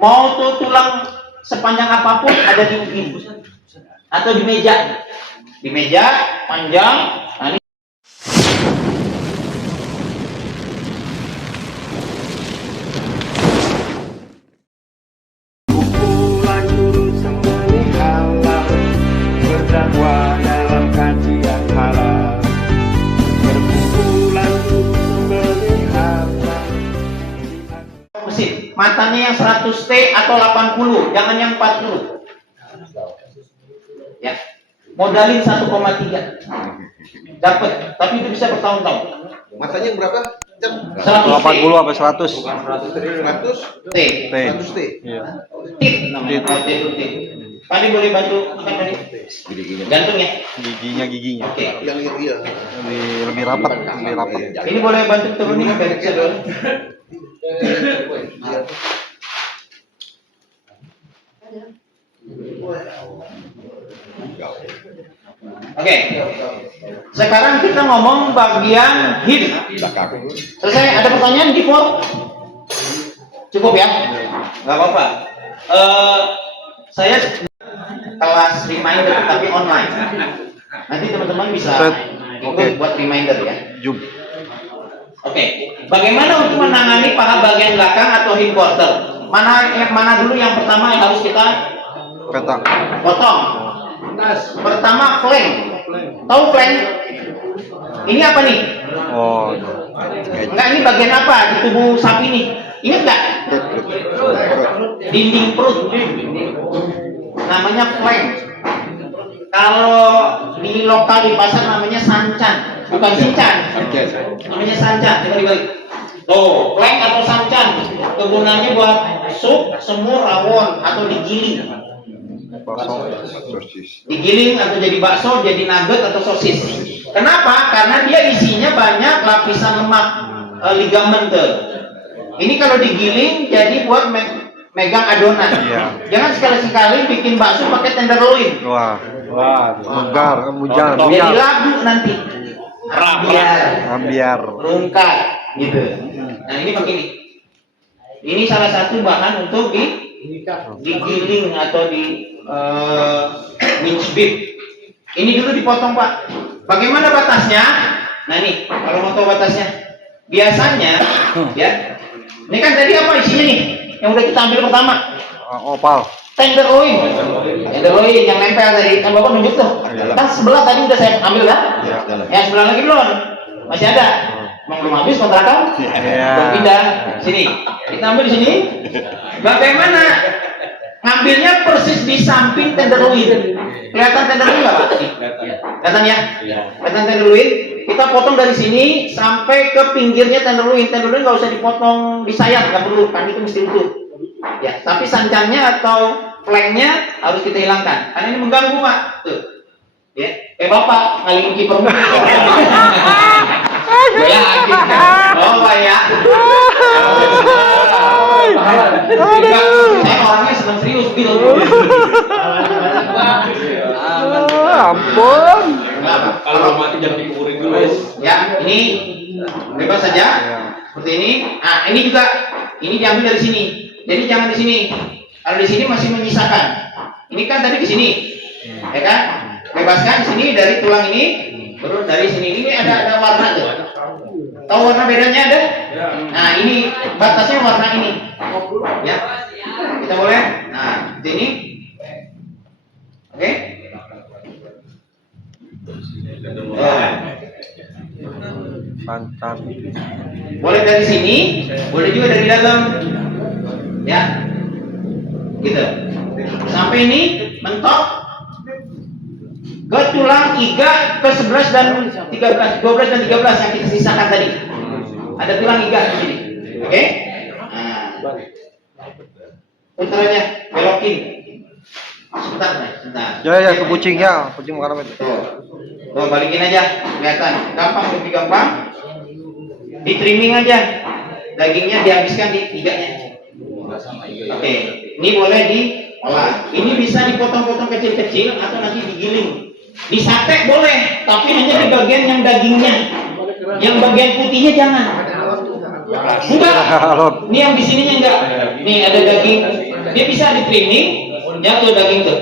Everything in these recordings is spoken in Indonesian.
Mau tuh tulang sepanjang apapun ada di ugin atau di meja. Di meja panjang. Nah, ini kumpulan guru sembelih halal berdakwah dalam kajian halal. Berkumpulan guru sembelih halal. mesin matanya yang 100 T atau 80, jangan yang 40. Ya. Modalin 1,3. Dapat, tapi itu bisa bertahun-tahun. Matanya berapa? Jam 100 T. 80 apa 100? 100 T. 100 T. Iya. Tip namanya. Tip. Tadi boleh bantu kan tadi? Gantung ya. Giginya. Oke. Yang iya. Lebih rapat. Ini boleh bantu turunin biar bisa dulu. Oke. Sekarang kita ngomong bagian hip. Selesai. Ada pertanyaan di form? Cukup ya? Gak apa-apa. Saya kelas reminder tapi online. Nanti teman-teman bisa ikut buat reminder ya. Jum. Oke. Bagaimana untuk menangani paha bagian belakang atau hip quarter? Mana dulu yang pertama yang harus kita potong? Pertama flank. Tahu flank? Ini apa nih? Oh. Enggak, ini bagian apa di tubuh sapi ini? Ingat nggak? Dinding perut. Namanya flank. Kalau di lokal di pasar namanya sancan, bukan sincan. Namanya sancan. Coba dibalik. Tuh, flank atau sancan. Kegunaannya buat sup, semur, rawon atau digiling. Digiling atau jadi bakso, jadi nugget atau sosis. Kenapa? Karena dia isinya banyak lapisan lemak, ligamen tuh. Ini kalau digiling jadi buat megang adonan. Iya. Jangan sekali-sekali bikin bakso pakai tenderloin. Wah. Mujar. Jadi lagu nanti. Ambiar. Rungkat gitu. Nah, ini begini. Ini salah satu bahan untuk digiling atau di mince beef. Ini dulu dipotong, Pak. Bagaimana batasnya? Nah, ini kalau mau tahu batasnya. Biasanya ya. Ini kan tadi apa isinya nih? Yang udah kita ambil pertama. Opal. Tenderloin yang nempel tadi. Kan Bapak nunjuk tuh. Kan sebelah tadi udah saya ambil kan? Yang sebelah lagi belum. Masih ada. Belum habis kontrakan? Belum pindah. Sini. Kita ambil di sini. Bagaimana? Ngambilnya persis di samping tenderloin. Kelihatan tenderloin nggak, Pak? Kelihatan ya? Kelihatan tenderloin. Kita potong dari sini sampai ke pinggirnya tenderloin. Tenderloin nggak usah dipotong di sayap, nggak perlu, kan itu mesti utuh. Ya, tapi sancannya atau flanknya harus kita hilangkan, karena ini mengganggu, Pak. Tuh, ya. Bapak ngalihin kiper. Gue yakin. Oh, Pak ya. Saya orangnya senang serius gitu. Ampun. Kalau mati jangan dikuburin dulu. Ya, ini bebas saja. Seperti ini. Nah, ini juga ini diambil dari sini. Jadi jangan di sini. Kalau di sini masih menyisakan. Ini kan tadi di sini. Ya kan? Bebaskan di sini dari tulang ini, baru dari sini. Ini ada warna tuh. Tahu warna bedanya ada? Nah, ini batasnya warna ini. Ya. Kita boleh? Nah, sini. Oke? Santan. Boleh dari sini, boleh juga dari dalam. Ya. Gitu. Sampai ini mentok ke tulang iga ke 11 dan 13, 12 dan 13 yang kita sisakan tadi. Ada tulang iga di sini. Oke? Nah. Putar aja, belokin. Sebentar. Ya ke kucing makan apa itu? Tuh, balikin aja, kelihatan. Gampang, lebih gampang. Di trimming aja. Dagingnya dihabiskan di iganya. Oke, ini boleh diolah. Ini bisa dipotong-potong kecil-kecil atau nanti digiling. Di sate boleh, tapi hanya di bagian yang dagingnya. Yang bagian putihnya jangan. Enggak. Ini yang di sininya enggak. Nih ada daging Dia bisa di trimming, ya ke daging tuh,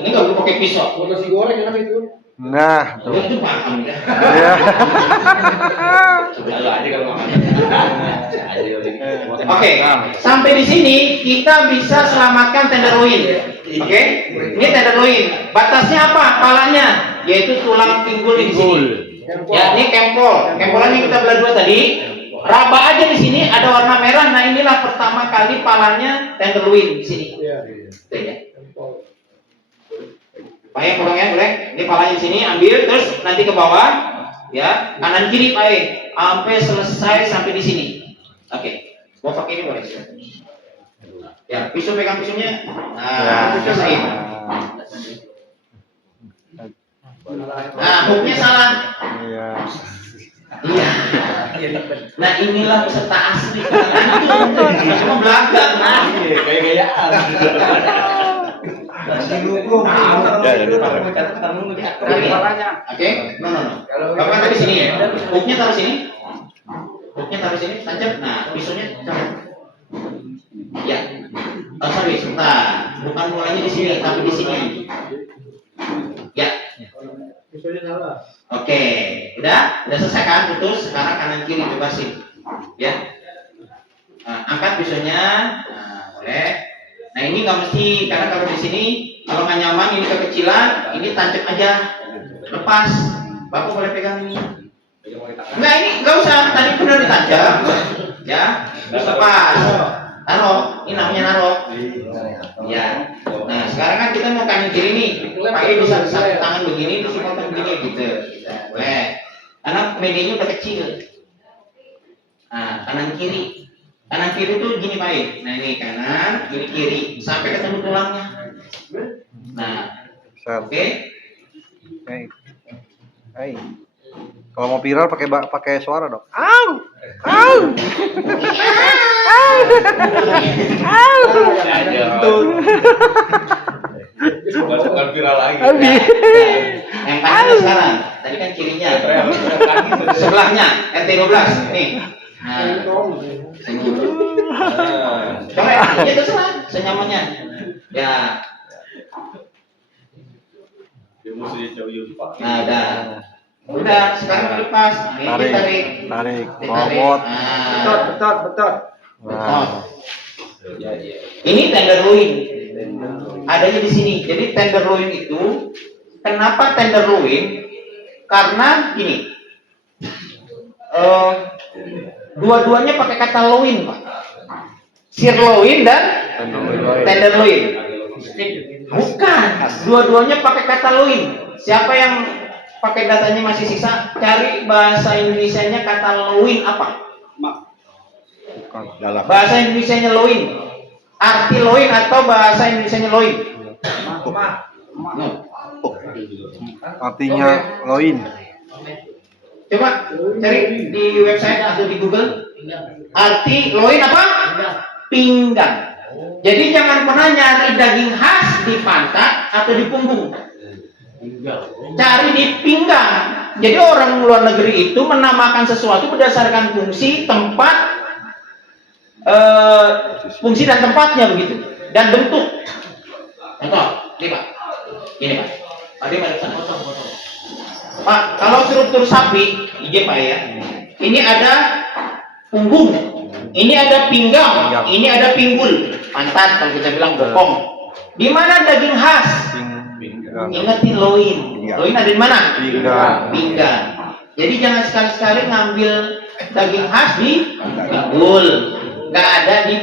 Ini nggak perlu pakai pisau. Nasi goreng enak itu. Nah, Gue itu paham ya. iya. Lalu aja kalau makan. Oke, sampai di sini kita bisa selamatkan tenderloin. Oke, ini tenderloin. Batasnya apa? Palanya, yaitu tulang pinggul di sini. Ya, ini kempol. Kempolannya kita belah dua tadi. Raba aja di sini ada warna merah. Nah, inilah pertama kali palanya tenderloin di sini. Tuh ya. Pakai potongnya boleh. Ini palanya di sini, ambil terus nanti ke bawah, ya kanan kiri pakai sampai selesai sampai di sini. Oke, mau pakai ini boleh. Ya, pisau pegang pisaunya. Nah, selesai. Nah, hooknya salah. Iya. Iya. Nah, inilah peserta asli. Itu semua belakang. Kayak gayaan. Oke, no. Bapak tadi sini ya. Hooknya taruh sini. Tancap. Nah, pisaunya taruh. Ya. Oh, sorry, sebentar. Bukan mulainya di sini, tapi di sini. Ya. Oke, udah selesai kan? Putus. Sekarang kanan kiri bebasin. Ya. Nah, angkat pisaunya. Nah, boleh. Nah, ini nggak mesti, karena kalau di sini kalau nggak nyaman, ini kekecilan, ini tancap aja, lepas. Bapak boleh pegang ini. Enggak, ini nggak usah. Tadi udah ditancap, ya. Terus lepas. Taruh. Ini namanya naruh. Ya. Nah, sekarang kan kita mau kanan kiri nih. Pakai bisa satu tangan begini, terus potong begini gitu. Boleh. Karena medianya udah kecil. Nah, kanan kiri. Kanan kiri itu gini Pak. Nah, ini kanan, ini kiri sampai ketemu tulangnya. Nah, oke. Hey. Kalau mau viral pakai suara dong. Au! Au! Bukan viral lagi. Yang kanan sekarang. Tadi kan kirinya. Sebelahnya RT12 nih. Nah, coba ya terserah senyamannya. Ya. Nah, udah sekarang lepas. Ini tarik. Bobot. Betot. Nah. Ini tenderloin. Adanya di sini. Jadi tenderloin itu, kenapa tenderloin? Karena gini. Dua-duanya pakai kata loin, Pak. Sirloin dan tenderloin. Bukan. Dua-duanya pakai kata loin. Siapa yang pakai datanya masih sisa, cari bahasa Indonesianya kata loin apa? Bahasa Indonesianya loin. Arti loin atau bahasa Indonesianya loin? Artinya loin. Coba cari di website atau di Google. Arti loin apa? Pinggang. Jadi jangan pernah nyari daging khas di pantat atau di punggung. Cari di pinggang. Jadi orang luar negeri itu menamakan sesuatu berdasarkan fungsi, tempat, fungsi dan tempatnya begitu, dan bentuk. Contoh, ini Pak. Ini Pak. Tadi mana sana? Pak, kalau struktur sapi, izin Pak ya. Ini ada punggung, ini ada pinggang, ini ada pinggul, pantat kalau kita bilang bokong. Di mana daging khas? Ingatin loin. Loin ada di mana? Pinggang. Jadi jangan sekali-sekali ngambil daging khas di pinggul. Nggak ada di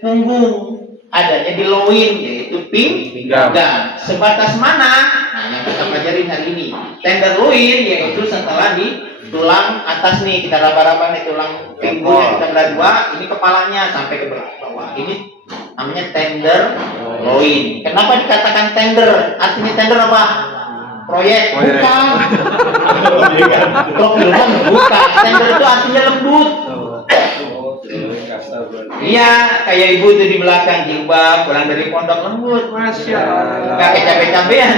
punggung. Adanya di loin, yaitu pinggang. Sebatas mana? Nah, yang kita pelajarin hari ini. Tenderloin yaitu setelah di tulang atas nih, kita raba-raba nih tulang pinggul yang kita belah dua, ini kepalanya sampai ke bawah. Ini namanya tenderloin. Kenapa dikatakan tender? Artinya tender apa? Proyek. Bukan. Procurement bukan. Tender itu artinya lembut. Iya, kayak ibu itu di belakang jilbab, pulang dari pondok lembut, masya Allah. Gak kecape-capean.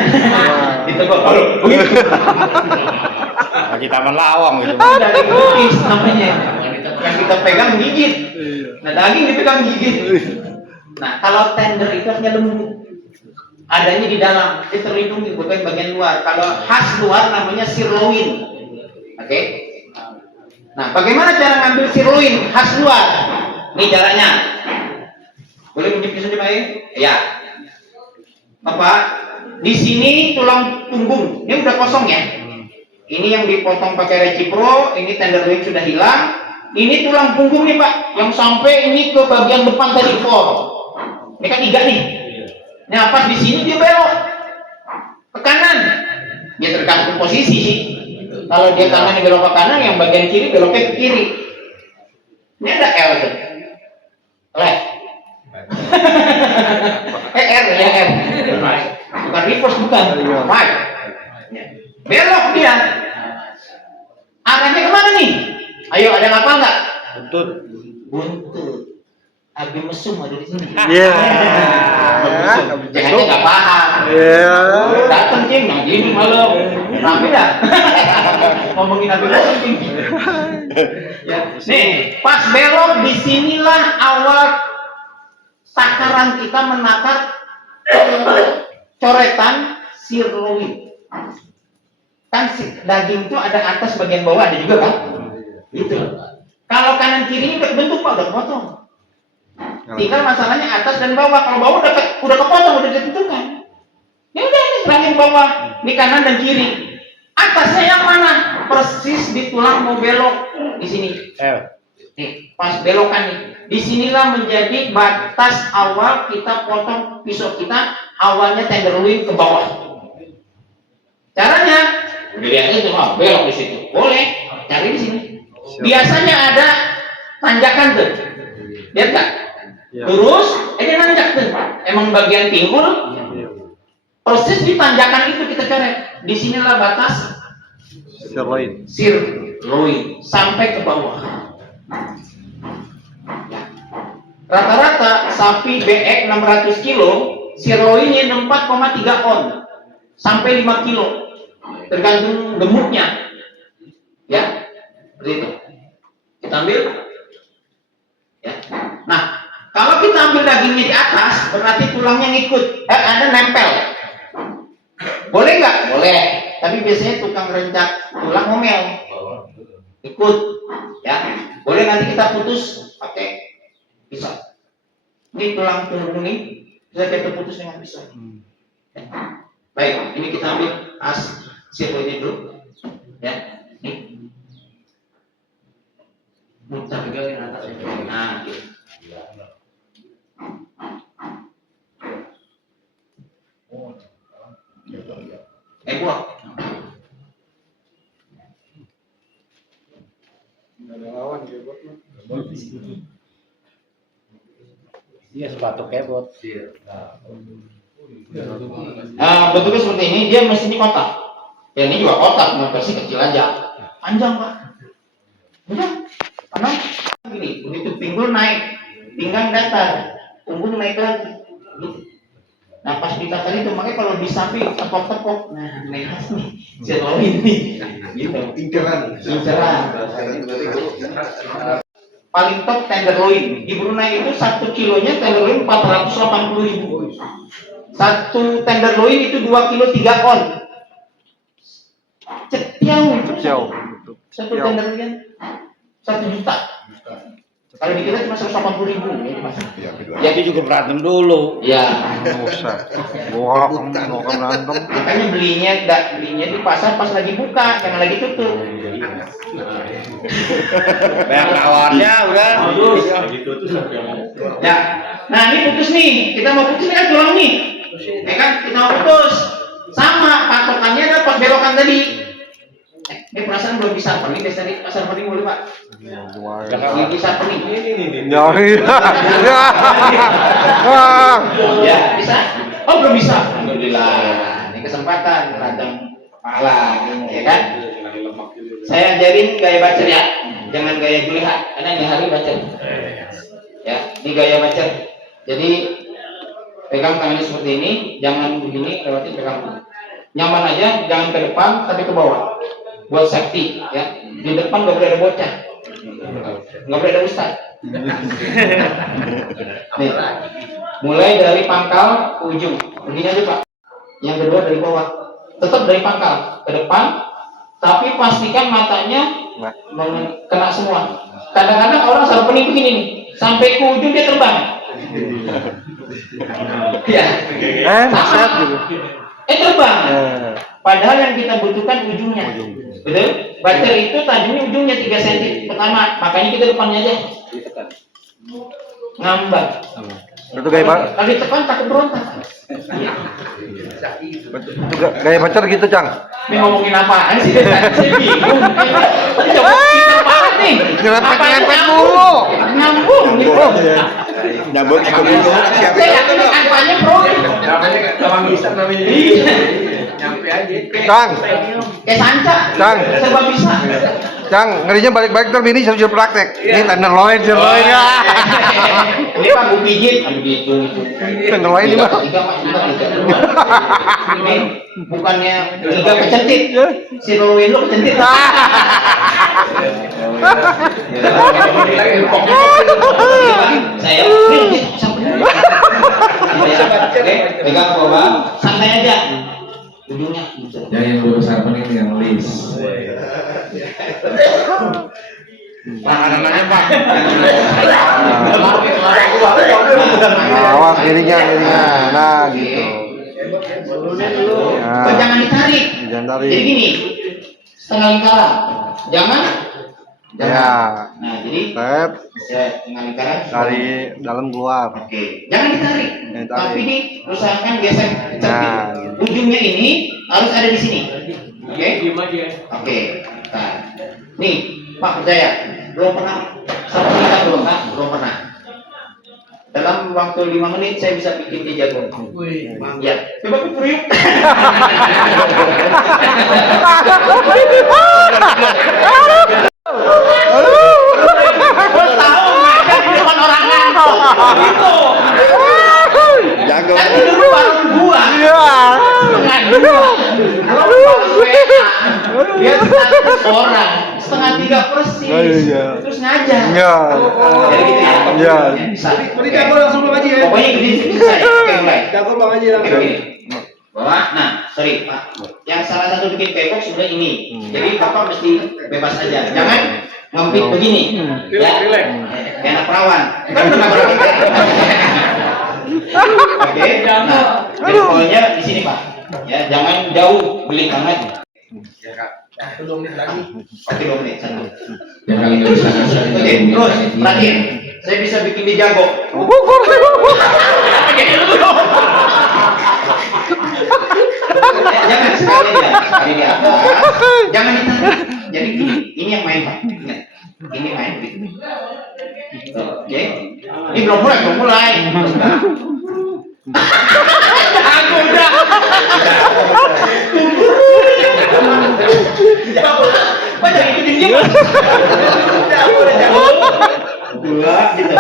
Itu kok begitu. Lagi taman lawang gitu. Dari kupis namanya. Yang kita pegang gigit. Nah, daging dipegang gigit. Nah, kalau tender itu artinya lembut. Adanya di dalam, dia terlindungi bukan bagian luar. Kalau khas luar namanya sirloin. Oke? Nah, bagaimana cara ngambil sirloin khas luar? Ini caranya. Boleh menunjukkan saja, Pak? Ya. Bapak, di sini tulang punggung, ini udah kosong ya. Ini yang dipotong pakai recipro, ini tenderloin sudah hilang. Ini tulang punggung nih Pak, yang sampai ini ke bagian depan tadi for. Ini kan 3 nih. Nah pas di sini dia belok ke kanan. Dia tergantung posisi sih. Kalau dia kanan belok ke kanan, yang bagian kiri beloknya ke kiri. Ini ada L tuh. Left. R ya R. Bukan reverse bukan. Right. Belok dia. Arahnya kemana nih? Ayo, ada yang apa enggak? Buntut. Buntut. Abi mesum ada di sini. Iya. Jangan nggak paham. Iya. Datang Cing, nah gini malam. Rame dah. Ngomongin abi mesum Cing. Ya. Nih, pas belok disinilah awal takaran kita menakar coretan sirloin. Kan daging itu ada atas bagian bawah ada juga kan? Gitu. Kalau kanan kiri udah bentuk Pak, udah kepotong. Tinggal masalahnya atas dan bawah. Kalau bawah udah kepotong, udah ditentukan. Ya udah ini terakhir bawah, ini kanan dan kiri. Atasnya yang mana? Persis di tulang mau belok di sini. Nih, pas belokan nih. Disinilah menjadi batas awal kita potong pisau kita. Awalnya tenderloin ke bawah. Caranya, dilihatnya cuma belok di situ. Boleh, cari di sini. Biasanya ada tanjakan tuh. Lihat nggak? Terus, ini nanjak tuh. Emang bagian pinggul. Persis di tanjakan itu kita coret. Disinilah batas Sirloin. sirloin sampai ke bawah. Ya. Rata-rata sapi BX 600 kilo, sirloinnya 4,3 on sampai 5 kilo. Tergantung gemuknya. Ya. Seperti itu. Kita ambil. Ya. Nah, kalau kita ambil dagingnya di atas, berarti tulangnya ngikut. Ada nempel. Boleh nggak? Boleh. Tapi biasanya tukang rencak tulang ngomel. Ikut. Ya. Boleh nanti kita putus pakai pisau. Ini tulang punggung ini bisa kita putus dengan pisau. Ya. Baik, ini kita ambil sirloinnya dulu. Ya. Nih. Mutar ke atas. Nah, gitu. Buah. Iya, sepatu kebot. Nah, bentuknya seperti ini, dia mesinnya kotak. Yang ini juga kotak, versi kecil aja. Panjang Pak. Panjang. Karena gini, begitu pinggul naik, pinggang datar, punggung naik lagi. Gitu. Nah pas ditatar itu, makanya kalau di samping tepok-tepok, nah naik khas nih, sirloin nih, gitu. Inceran. Paling top tenderloin. Di Brunei itu 1 kilonya tenderloin 480.000. 1 tenderloin itu 2 kilo 3 on. Cetiau. 1 tenderloin 1 juta. Kalau di kita cuma 180.000 ya Mas. Jadi juga berantem dulu. Ya. Usah. Wah, kamu berantem. Makanya belinya di pasar pas lagi buka, jangan lagi tutup. Banyak lawannya udah. Ya. Nah, ini putus nih. Kita mau putus kan tulang nih. Ya kan? Kita mau putus. Sama patokannya adalah pas belokan tadi. Ini perasaan belum bisa pening, biasa di pasar pening boleh Pak? Jangan bisa pening. Ya, bisa. Oh belum bisa. Alhamdulillah. Ini kesempatan radang kepala, ya kan? Saya ajarin gaya bacer ya, jangan gaya juleha, karena ini hari bacer. Ya, ini gaya bacer. Jadi pegang tangannya seperti ini, jangan begini, lewatin pegang. Nyaman aja, jangan ke depan tapi ke bawah. Buat safety ya. Di depan nggak boleh ada bocah, nggak boleh ada ustaz. Nih. Mulai dari pangkal ke ujung. Begini aja Pak. Yang kedua dari bawah. Tetap dari pangkal ke depan, tapi pastikan matanya kena semua. Kadang-kadang orang salah pening begini nih, sampai ke ujung dia terbang. Ya. Maset gitu. Terbang. Padahal yang kita butuhkan ujungnya. Betul? Bacer itu tajamnya ujungnya 3 cm pertama, makanya kita depannya aja. Ngambang. Itu gaya Kalau ditekan takut berontak. gaya pacar gitu, Cang. Ini ngomongin apaan sih? Saya bingung. Ini coba pintar banget nih. Nyerempet mulu. Nyambung gitu. Nyambung ikut dulu. Saya yakin apanya pro. Namanya gampang bisa namanya. Nyampe aja. Cang. Kayak sanca. Cang. Serba bisa. Cang, ngerinya balik-balik ntar bini suruh praktek. Ini tenderloin ya. Ini Pak gue pijit. Gitu. Tenderloin ini mah. Ini bukannya tiga kecentit. Si Rowen lo kecentit. Saya pegang ke bawah, santai aja. Ujungnya. Ya yang gue besar ini yang list. Namanya Pak. Awas miringnya. Nah, gitu. Oh, jangan ditarik. Jangan tarik. Jadi gini, setengah lingkaran. Jangan. Ya. Nah, jadi Set. setengah lingkaran. Dari dalam keluar. Oke, jangan ditarik. Jangan ditarik. Tapi diusahakan geser kecil. Nah, gitu. Ujungnya ini harus ada di sini. Oke? Oke. Nah, nih, Pak percaya, belum pernah satu nikah belum kan? Belum pernah. Dalam waktu 5 menit saya bisa bikin dia jago. Ya, coba kuyuk. Tahu ngajak di depan orang ngantuk. Gitu. Jago. Kan dulu baru gua. Iya. Setengah dua. Kalau baru WA. Dia status orang. Setengah 3 persis. Iya. Terus ngajar. Iya. Jadi gitu ya. Iya. Bisa. Ini jago langsung Bang Haji ya. Pokoknya gini bisa ya. Oke, mulai. Jago Bang Haji Oke, langsung. gini. Bahwa, nah, sorry Pak. Yang salah satu bikin kekok sudah ini. Jadi Bapak mesti bebas aja. Jangan ngempit begini. Ya. Relax. Kayak anak perawan. Kan udah nggak perawan. Oke. Nah, jempolnya di sini Pak. Ya, jangan jauh, beli banget. Ya Kak. 2 menit lagi. Oke, 2 menit satu. Ya kalau nggak bisa kasar. Oke, terus terakhir, saya bisa bikin dia jago. Jadi dulu. Jangan sekali di atas, jangan ditarik. Jadi ini yang main Pak. Ingat, ini main gitu. Oke, ini belum mulai. Aku udah. Banyak ikutin dia. Dua gitu.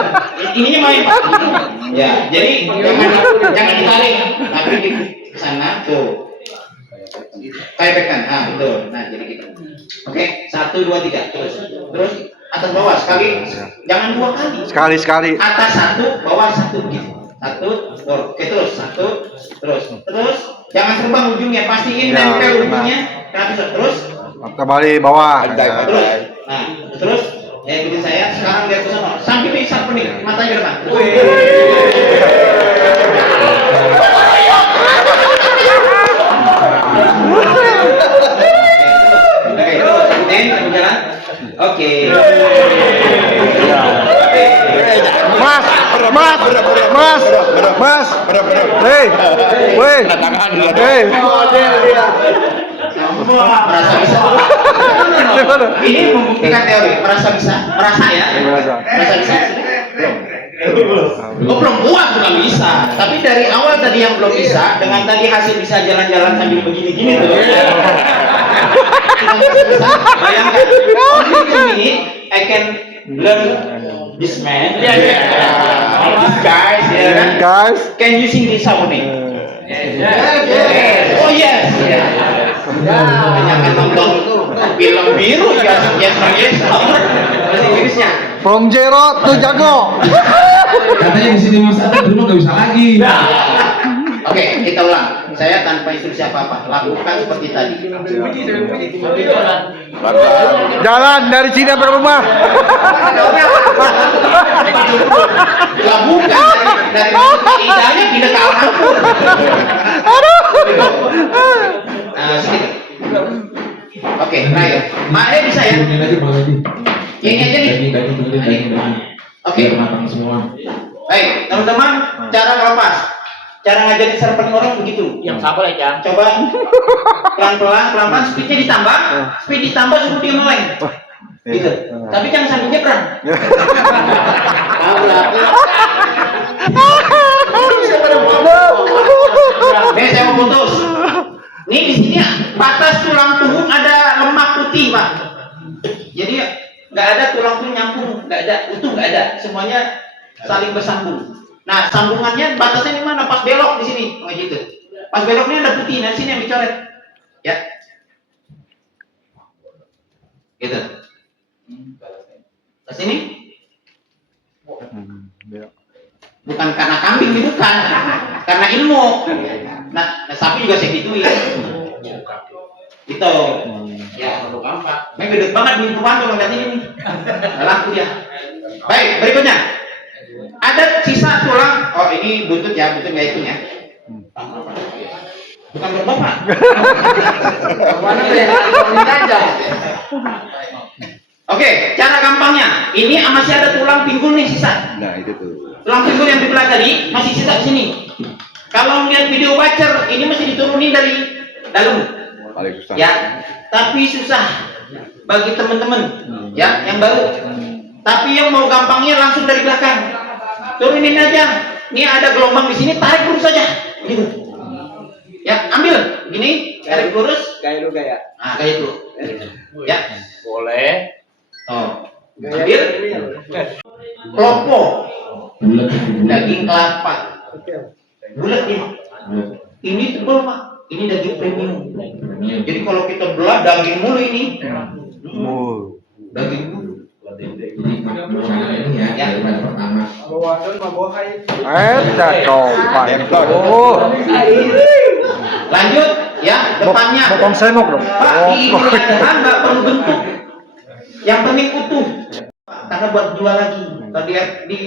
Ininya main Pak. Ya, jadi jangan ditarik, tapi di sana tuh. Kayak pekan, betul. Nah, jadi gitu. Oke, 1, 2, 3, terus atas bawah sekali, jangan 2 kali. Sekali. Atas 1, bawah 1 gitu. 1, oke terus 1, terus jangan terbang ujungnya, pastiin Ya, nempel ujungnya. Terus, Kembali bawah. terus, nah, terus, ya ikutin saya. Sekarang lihat ke sana, sambil bisa pening, matanya depan. Oke. Mas. Hei. Merasa bisa. Ini membuktikan teori. Merasa bisa. Merasa ya. Merasa bisa. Belum puas belum bisa. Tapi dari awal tadi yang belum bisa, dengan tadi hasil bisa jalan-jalan sambil begini-gini tuh. Bayangkan, only I can learn this man. This guys, ya kan? Guys. Can you sing this harmony? Oh yes. Banyak kan nonton film biru ya, yes. Bahasa Inggrisnya. From zero to jago. Katanya di sini Mas Ata dulu nggak bisa lagi. Oke, kita ulang. Saya tanpa instruksi apa-apa. Lakukan seperti tadi. Jalan dari sini sampai rumah. Lakukan dari idenya pindah ke Al-Hampur. Nah, segitu. Oke, baik. Maknya bisa ya? Turunin aja Bang Haji. Yang ini aja nih. Daging. Oke. Biar matang semua. Baik, teman-teman, cara ngelepas. Cara ngajarin serpent orang begitu. Yang sabar ya, Coba pelan-pelan, speednya ditambah, speed ditambah suruh dia meleng. Gitu. Tapi jangan sambil nyebrang. Nih saya mau putus. Nih di sini batas tulang punggung ada lemak putih, Pak. Jadi nggak ada tulang punggung nyambung, nggak ada utuh, nggak ada. Semuanya saling bersambung. Nah, sambungannya batasnya di mana? Pas belok di sini, kayak gitu. Pas beloknya ada putih, nah di sini yang dicoret. Ya. Gitu. Ke sini. Bukan karena kambing ini bukan, karena ilmu. Nah, sapi juga segitu ya. Gitu. Ya, perlu gampang. Ini gede banget di rumah kalau lihat ini. Laku ya. Baik, berikutnya. Ada sisa tulang. Oh, ini buntut ya, buntut nggak itu ya. Bukan buat bapak. Mana aja. Oke, cara gampangnya. Ini masih ada tulang pinggul nih sisa. Nah, itu tuh. Tulang pinggul yang dibelah tadi masih sisa di sini. Kalau lihat video wacer, ini masih diturunin dari dalam. Paling susah. Ya, tapi susah bagi teman-teman ya yang baru. Tapi yang mau gampangnya langsung dari belakang. Turunin aja. Ini ada gelombang di sini, tarik lurus saja. Gitu. Ya, ambil. Gini, tarik lurus. kayak lu kayak. Nah, kayak itu. Ya. Boleh. Oh. Ambil. Klopo. Bulat. Daging kelapa. Bulat ya. Ini tebal, Pak. Ini daging premium. Jadi kalau kita belah daging mulu ini. Daging mulu. Jadi mana ini ya daripada pertama. Cakep. Lanjut ya, depannya. Potong senok dong. Pak, di Idul Adha nggak perlu bentuk. Yang penting utuh. Karena buat jual lagi. Kalau di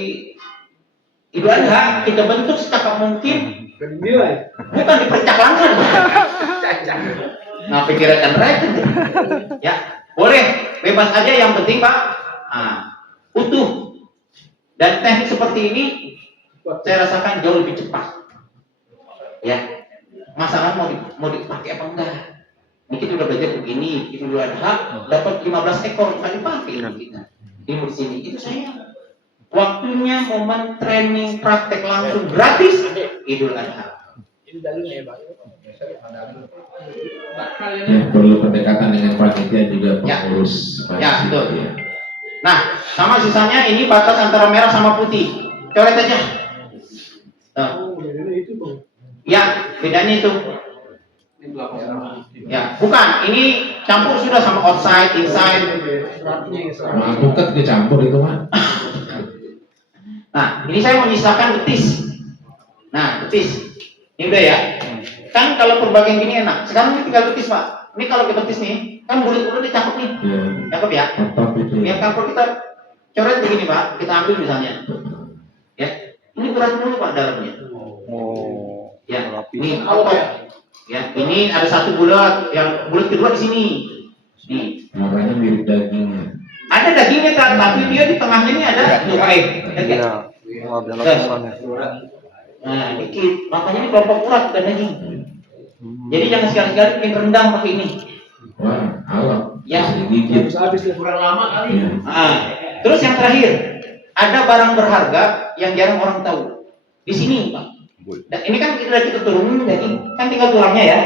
Idul Adha kita bentuk secakap mungkin. Bukan dipercak langsung. Nah, pikiran mereka. Ya, boleh bebas aja. Yang penting Pak, utuh. Dan teknik seperti ini saya rasakan jauh lebih cepat. Ya, masalah mau dipakai apa enggak? Ini kita udah belajar begini, kita udah ada dapat 15 ekor nggak dipakai kita di sini. Itu saya waktunya momen training praktek langsung gratis Idul Adha. Ya, perlu pendekatan dengan panitia juga pengurus. Ya, betul. Nah, sama sisanya ini batas antara merah sama putih. Coret aja. Ya, bedanya itu. Ya, bukan. Ini campur sudah sama outside, inside. Nah, bukan kecampur itu mah. Nah, ini saya menyisakan betis. Nah, betis. Ini udah ya. Kan kalau perbagian gini enak. Sekarang ini tinggal betis, Pak. Ini kalau kita betis nih, kan bulat-bulat cakep nih. Iya. Cakep ya. Ya, kalau kita coret begini, Pak, kita ambil misalnya. Ya. Ini berat dulu, Pak, dalamnya. Ya, ini otot. Ya, ini ada satu bulat, yang bulat kedua di sini. Nih. Warnanya mirip dagingnya. Ada dagingnya kan, tapi dia di tengahnya ini ada tupai. Nah, dikit. Makanya ini kelompok urat bukan daging. Jadi jangan sekali-sekali bikin rendang pakai ini. Wah, alat. Ya. Digigit. Kurang lama kali. Iya. Terus yang terakhir, ada barang berharga yang jarang orang tahu. Di sini, Pak. Dan ini kan kita turunin daging, kan tinggal tulangnya ya.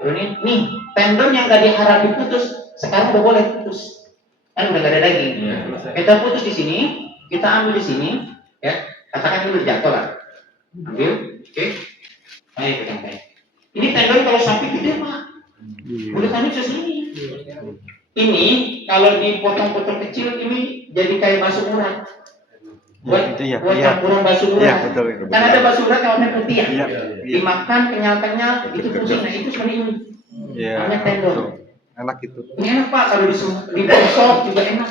Turunin. Nih, tendon yang tadi harap diputus, sekarang udah boleh putus. Kan udah gak ada daging. Iya. Kita putus di sini, kita ambil di sini, ya. Katakan ini udah jatuh lah. Ambil, oke. Ayo pegang kayak. Ini tendon kalau sapi gede, Pak. Udah tadi bisa sini. Ini kalau dipotong-potong kecil ini jadi kayak bakso urat. Buat Iya, buat iya. campuran bakso Iya, urat. betul. Kan ada bakso urat yang warna putih ya. Iya. Dimakan kenyal-kenyal itu pusing. Nah itu seperti ini. Iya. Namanya tendon. betul. Enak itu. Ini enak Pak kalau digosok juga enak.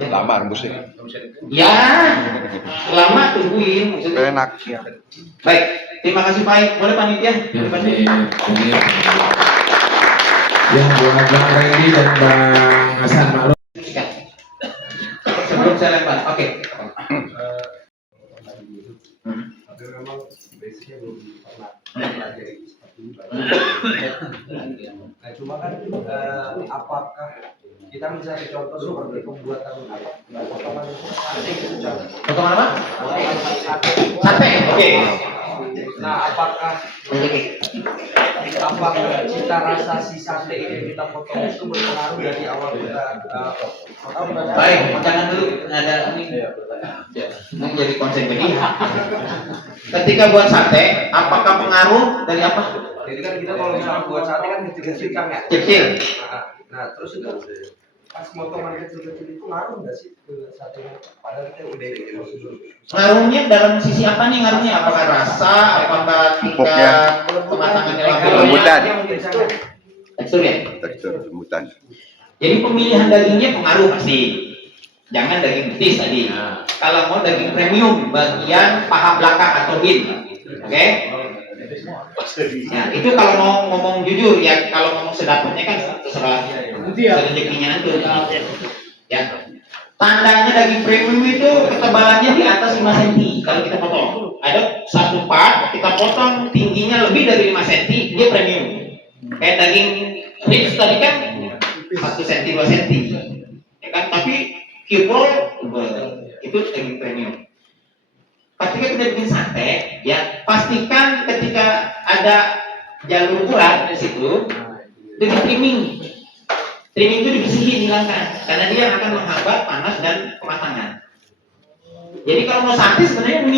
Lama rebusnya. Ya, lama tungguin maksudnya. Enak. Ya. Baik, terima kasih Pak. Boleh panitia? Ya, Boleh ini panitia. ya buat Bang Randy dan Bang Hasan Makruf. Sebelum saya lempar, oke. Tapi memang basicnya belum pernah pelajari seperti ini. Nah, cuma kan apakah kita mencari contoh seperti pembuatan potongan Potongan apa? Sate. Oke. Nah, apakah cita rasa si sate ini kita potong itu berpengaruh dari awal kita Baik, jangan dulu ada ini menjadi konsep begini. Ketika buat sate, apakah pengaruh dari apa? Jadi kan kita kalau misalnya buat sate kan kecil-kecil kan ya. Kecil. Nah, terus itu pas motongan kecil-kecil itu ngaruh nggak sih ke sate? Padahal kita udah Ngaruhnya dalam sisi apa nih ngaruhnya? Apakah rasa? Apakah tingkat kematangan Lembutan. tekstur ya? Tekstur lembutan. Jadi pemilihan dagingnya pengaruh pasti. Jangan daging betis tadi. Kalau mau daging premium bagian paha belakang atau bin. Oke? Nah, itu kalau mau ngomong jujur ya, kalau ngomong sedapatnya kan terserah rezekinya itu. Ya. Tandanya daging premium itu ketebalannya di atas 5 cm kalau kita potong. Ada satu part kita potong tingginya lebih dari 5 cm, dia premium. Kayak daging ribs tadi kan 1 cm 2 cm. Ya kan? Tapi Q-Pro itu daging premium. Ketika kita bikin sate, ya pastikan ketika ada jalur urat di situ, itu di trimming. Trimming itu dibersihin, hilangkan, karena dia akan menghambat panas dan kematangan. Jadi kalau mau sate sebenarnya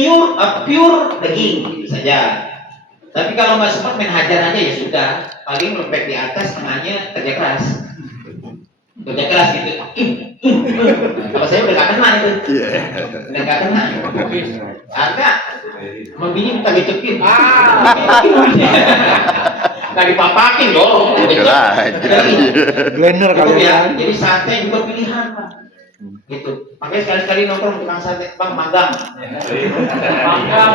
pure daging gitu saja. Tapi kalau nggak sempat main hajar aja ya sudah, paling lembek di atas, tengahnya kerja keras. Kerja keras gitu. Kalau saya udah gak kena itu. Udah gak kena. Agak membini minta gecekin. Gak dipapakin dong. Blender kali ya. Jadi sate juga pilihan Pak. Gitu. Makanya sekali-sekali nongkrong tukang sate, Bang magang. Magang.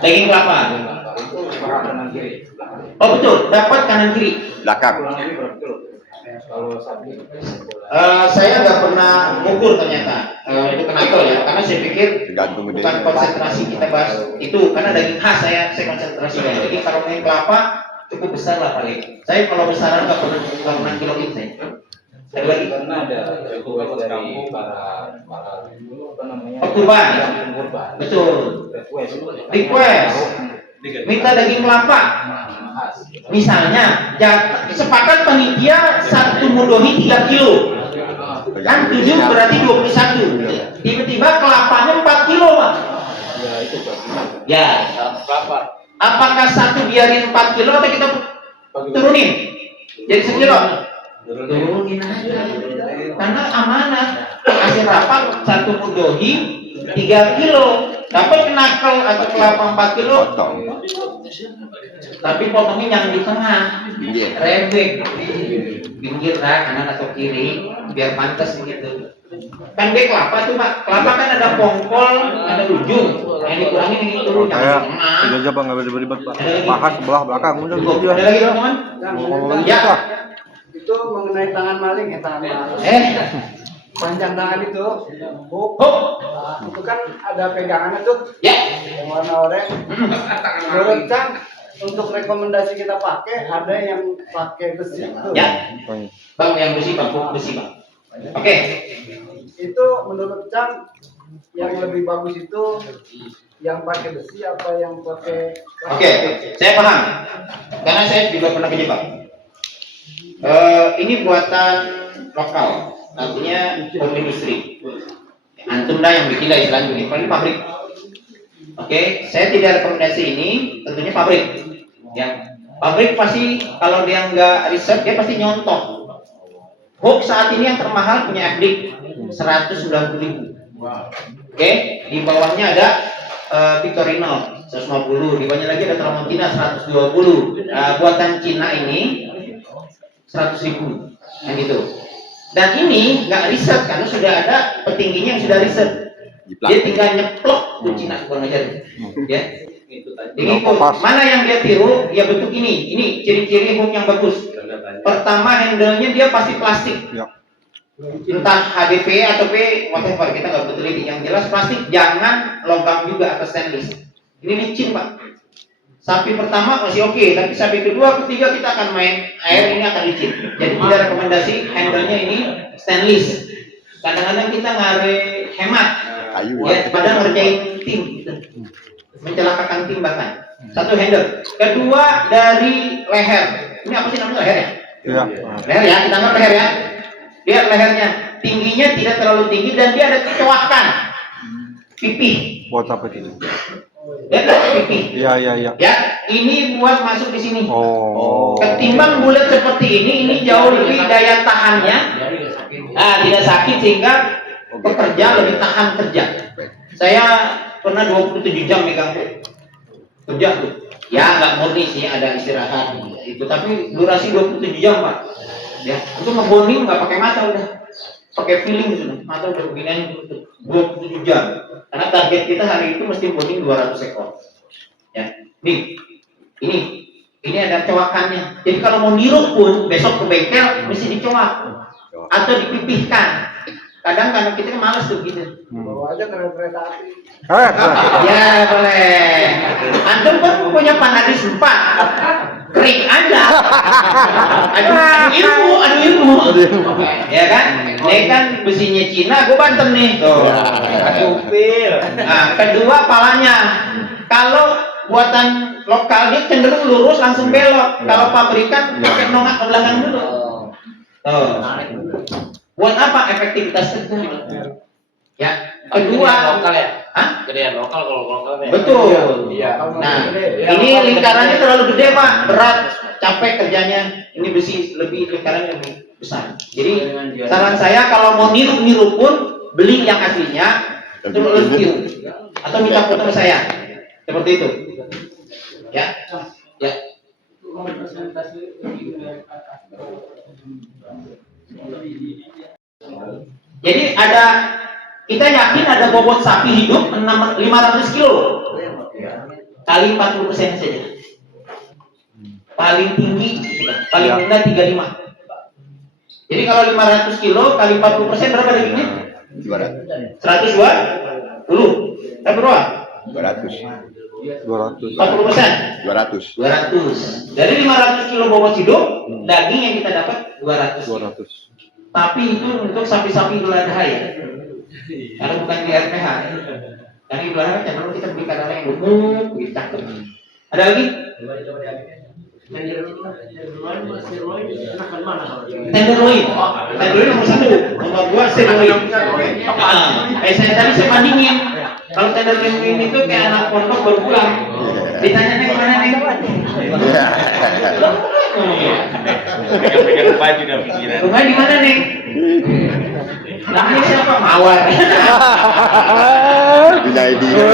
Daging kelapa. Oh betul, dapat kanan kiri. Belakang. Saya nggak pernah ngukur ternyata itu kenapa ya? Karena saya pikir Tergantung gede. bukan konsentrasi kita bahas itu, karena daging khas saya konsentrasikan. Jadi kalau main kelapa cukup besar lah paling. Saya kalau besaran nggak pernah kiloin saya. Ada lagi? Karena ada request dari para apa namanya? Kurban. Betul. Request. Minta daging kelapa. Misalnya, sepakat panitia satu mudohi 3 kilo. Kan 7 berarti 21. Tiba-tiba kelapanya 4 kilo, Pak. Ya itu Ya. berapa? Apakah satu biarin 4 kilo atau kita turunin? Jadi sekilo? Turunin aja. Karena amanah. Kasih rapat satu mudohi 3 kilo. Dapat knuckle atau kelapa 4 kilo. Potong. Tapi potongnya jangan di tengah. Pinggir. Rebek di pinggir lah, kanan atau kiri, biar pantas begitu. Kan dia kelapa tuh Pak, kelapa kan ada pongkol, ada ujung. Yang dikurangin yang itu jangan Kayak di tengah. udah aja Pak, nggak bisa berdebat Pak. Paha sebelah belakang udah Cukup. gitu Ada aja. lagi teman-teman? Ngomong lagi Ya. Pak. itu mengenai tangan maling ya tangan maling. Panjang tangan itu, Hop. itu kan ada pegangannya tuh Ya. yang warna oranye. Menurut Cang, untuk rekomendasi kita pakai ada yang pakai besi tuh. Ya. Bang yang besi Bang, besi Bang. Oke. Itu menurut Cang yang lebih bagus itu yang pakai besi apa yang pakai? Oke, saya paham. Karena saya juga pernah kerja Pak. Ini buatan lokal, artinya home industry. Antum dah yang bikin lah istilahnya ini, paling pabrik. Oke, saya tidak rekomendasi ini, tentunya pabrik. Ya, Pabrik pasti kalau dia nggak riset dia pasti nyontoh. Hook saat ini yang termahal punya FD 190.000. Oke, di bawahnya ada Victorinox 150, di bawahnya lagi ada Tramontina 120. Buatan Cina ini 100.000 yang gitu. Dan ini nggak riset karena sudah ada petingginya yang sudah riset. Dia tinggal nyeplok tuh Cina kurang ajar. Ya. Jadi mana yang dia tiru? Ya bentuk ini. Ini ciri-ciri hook yang bagus. Pertama handle-nya dia pasti plastik. Entah HDP atau P, whatever, kita nggak betul ini. Yang jelas plastik, jangan logam juga atau stainless. Ini licin Pak. Sapi pertama masih oke, tapi sapi kedua, ketiga kita akan main air, ini akan licin. Jadi kita rekomendasi handle-nya ini stainless. Kadang-kadang kita ngare hemat, ya, padahal ngerjain tim, gitu. Mencelakakan tim bahkan. Satu handle. Kedua dari leher. Ini apa sih namanya leher ya? Iya. Leher ya, kita anggap leher ya. Lihat lehernya, tingginya tidak terlalu tinggi dan dia ada kecoakan pipih. Buat apa itu? Lihat pipih. Iya. Ya, ini buat masuk di sini. Oh. Ketimbang bulat seperti ini jauh lebih daya tahannya. Tidak sakit sehingga pekerja lebih tahan kerja. Saya pernah 27 jam megang kerja tuh. Ya nggak murni sih, ada istirahat itu, tapi durasi 27 jam Pak. Ya, itu ngebonding nggak pakai mata udah, pakai feeling gitu, mata udah begini 27 jam. Karena target kita hari itu mesti bonding 200 ekor. Ya, nih, ini ada coakannya. Jadi kalau mau nirup pun besok ke bengkel mesti dicoak atau dipipihkan. Kadang kita malas tuh gitu. Bawa aja kereta api. Ya boleh. Antum kan punya Panadis 4. Kering aja. Adu ilmu. Ya kan? Ini kan besinya Cina, gue Banten nih. Tuh. Nah, kedua palanya. Kalau buatan lokal dia cenderung lurus langsung belok. Kalau pabrikan pakai nongak ke belakang dulu. Tuh. Buat apa? Efektivitas kerja. Ya. Kedua lokal ya? Hah? Gedean lokal kalau lokal ya. Betul. Iya. Nah, ini lingkarannya terlalu gede Pak, berat, capek kerjanya. Ini besi lingkarannya lebih besar. Jadi saran saya kalau mau niru pun beli yang aslinya, terus tiru atau minta foto ke saya. Seperti itu. Ya. Ya. Jadi kita yakin ada bobot sapi hidup 500 kilo kali 40% saja. Paling tinggi sudah, paling rendah 35. Jadi kalau 500 kilo kali 40% berapa dagingnya? 200. 120. Berapa? 200. 200. 40%. 200. Dari 500 kilo bobot hidup, daging yang kita dapat 200. Tapi itu untuk sapi-sapi Idul Adha ya. Karena bukan di RPH. Karena Idul Adha cenderung kita beli kadang yang gemuk, begitu cakep. Ada lagi? Tenderloin nomor 1, nomor 2 sirloin. Saya tadi saya bandingin. Kalau tenderloin itu kayak anak pondok baru pulang. Ditanya nih gimana nih? Pegang baju dan pikiran. Rumah di mana nih? Namanya siapa? Mawar. Bila dia.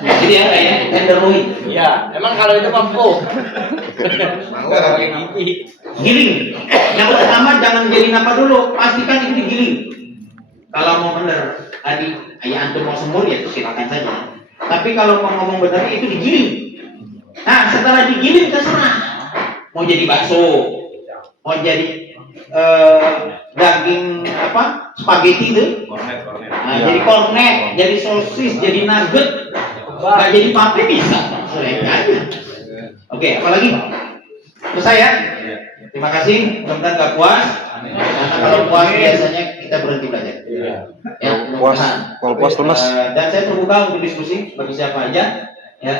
Jadi yang kayak tenderloin. Iya, emang kalau itu mampu. Giling. Yang pertama jangan jadi apa dulu, pastikan itu digiling. Kalau mau bener, tadi ayah antum mau semur ya itu silakan saja. Tapi kalau mau ngomong bener itu digiling. Nah setelah digiling terserah. Mau jadi bakso, mau jadi daging apa? Spaghetti itu. Nah, jadi kornet, jadi sosis, jadi nugget. Nggak jadi pape bisa. Selesai aja. Oke, apalagi? Selesai ya? Terima kasih. Mudah-mudahan nggak puas. Karena kalau puas biasanya kita berhenti belajar. Ya, Kalau puas tunas. Dan saya terbuka untuk diskusi bagi siapa aja. Ya,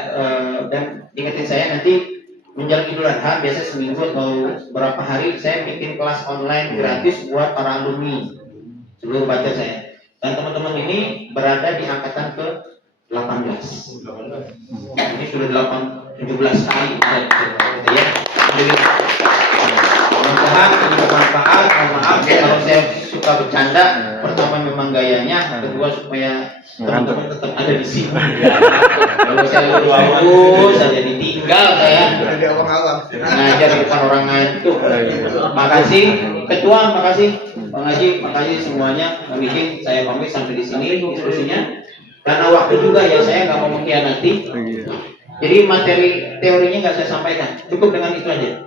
dan ingetin saya nanti menjelang Idul Adha biasa seminggu atau berapa hari saya bikin kelas online gratis buat para alumni seluruh baca saya. Dan teman-teman ini berada di angkatan ke 18. Ini sudah 17 17 kali gitu ya. Jadi mudah-mudahan ini bermanfaat. Mohon maaf kalau saya suka bercanda. Pertama memang gayanya, kedua supaya teman-teman tetap ada di sini. Kalau saya berdua bagus saja ditinggal saya. Ngajar di depan orang ngantuk. Makasih ketua, makasih Bang Haji, makasih semuanya. Kami izin saya pamit sampai di sini diskusinya. Karena waktu juga ya saya nggak mau mengkhianati. Jadi materi teorinya nggak saya sampaikan. Cukup dengan itu aja.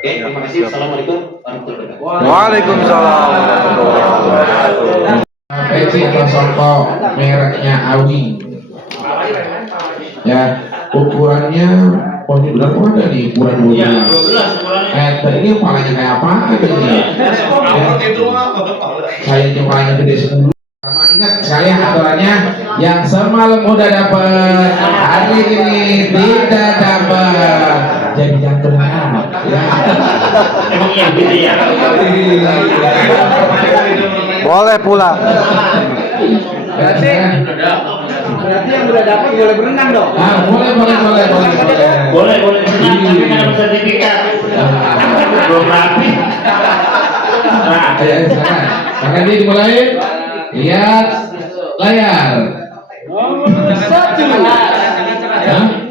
Oke, terima kasih. Assalamualaikum warahmatullahi wabarakatuh. Waalaikumsalam warahmatullahi wabarakatuh. peci atau songkok mereknya Awi. Ya, ukurannya poni benar kok ada nih ukuran 12. Iya, 12 ukurannya. Ini kepalanya kayak apa ini? Saya kepalanya gede 10. Sama ingat sekalian aturannya yang semalam udah dapat hari ini tidak dapat, jadi jangan berharap ya. Emang iya gitu ya. Boleh pulang. Berarti yang udah dapat boleh berenang dong. Ah, boleh. Boleh senang tapi kan harus sertifikat. Belum rapi. Nah, Ayo silakan. Silakan dimulai. Lihat layar.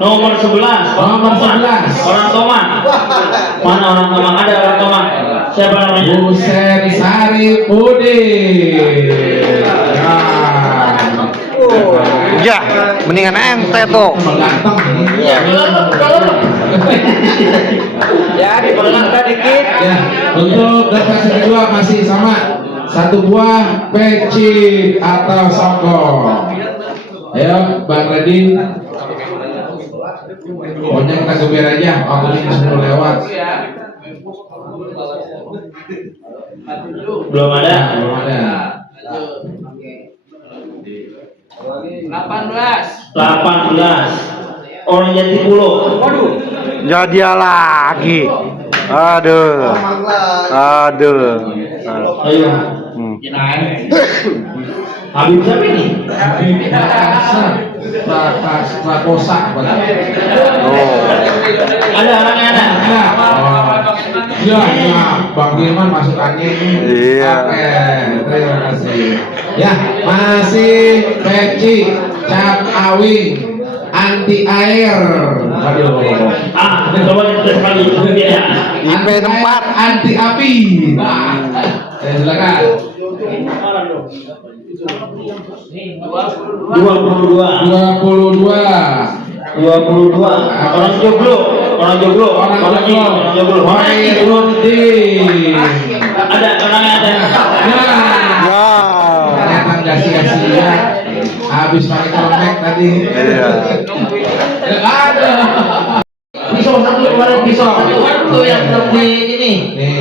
nomor 11. Nomor 11. Orang Tomang. Mana orang Tomang? Ada orang Tomang. Siapa namanya? Busen Sari Pudi. Ya, mendingan ente tuh. Ganteng ini. Ya, diperlangkah dikit. Ya, untuk daftar kedua masih sama. Satu buah peci atau songkok. Ayo, Bang Radin. Pokoknya kita geber aja. Waktunya sudah lewat. Belum ada. 18. Orang Jatipulo. Waduh. Jadi lagi. Aduh. Ayo. Habib siapa ini? Habib Prakosa. Oh. Ada orangnya ada. Ya, Bang Dirman masukannya ini. Iya. Oke, terima kasih. Ya, masih peci cap awing anti air. Aduh. Coba kita sekali ya. IP 4. Anti api. Silakan. 22. Orang joglo. Ada orangnya ada. Ya. Ternyata nggak sia-sia. Habis pakai kolmek tadi. Iya. Ada. Pisau satu kemarin pisau satu yang seperti ini. Nih,